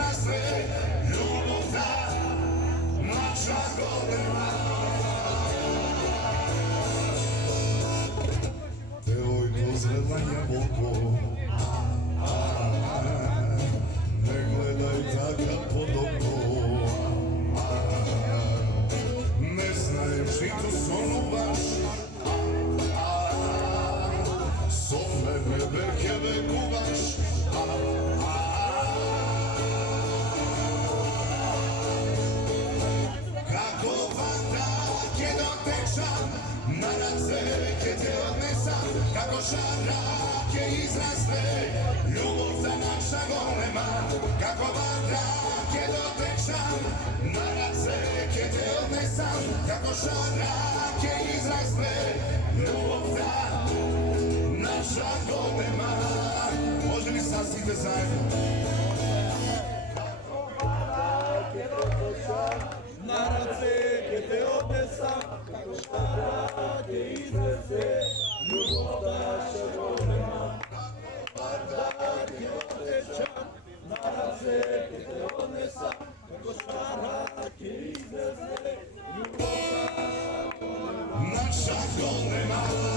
izraste любов та наша godina. Devojko zrela jabolko, ne gledaj takav podobno, ne znaješ i tu sonu baš, some me berkeve kuvaš. Kako vatra je dotečam, na race ke te odnesam, kako šarak je izraste, ljubov ta naša golema. Kako vatra je dotečam, na race ke te odnesam, kako šarak je izraste, ljubov ta naša golema. Može li sasvite zajedno? Na race ke te odnesam, kako šarak je izraste, ljubov naša golema. Vatak je otečan, na race ke te odnesam, kako šarak je izraste, ljubov naša golema. Naša golema.